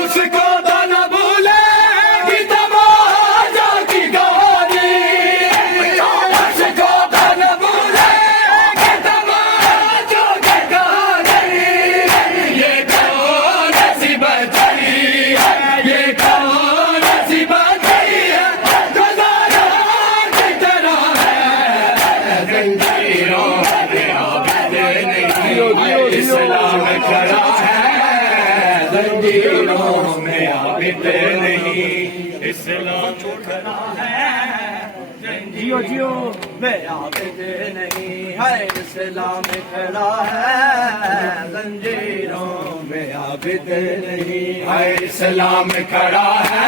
उसको तो न भूलेगी तमाशा की गवानी, उसको तो न भूलेगी तमाशा की गवानी। ये कौन सी बदली है, ये कौन इस्लाम खड़ा है जंजीरों में आबिद नहीं, इस्लाम खड़ा है जियो में आबिद नहीं है, इस्लाम खड़ा है जंजीरों में आबिद नहीं है, इस्लाम खड़ा है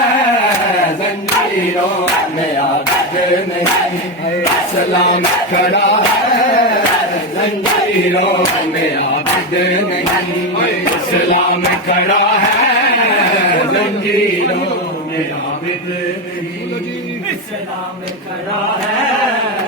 जंजीरों में आबिद नहीं है, इस्लाम खड़ा है जंजीरों में आबिद नहीं है, इस्लाम खड़ा है जंजीरों में आबिद नहीं, इस्लाम खड़ा है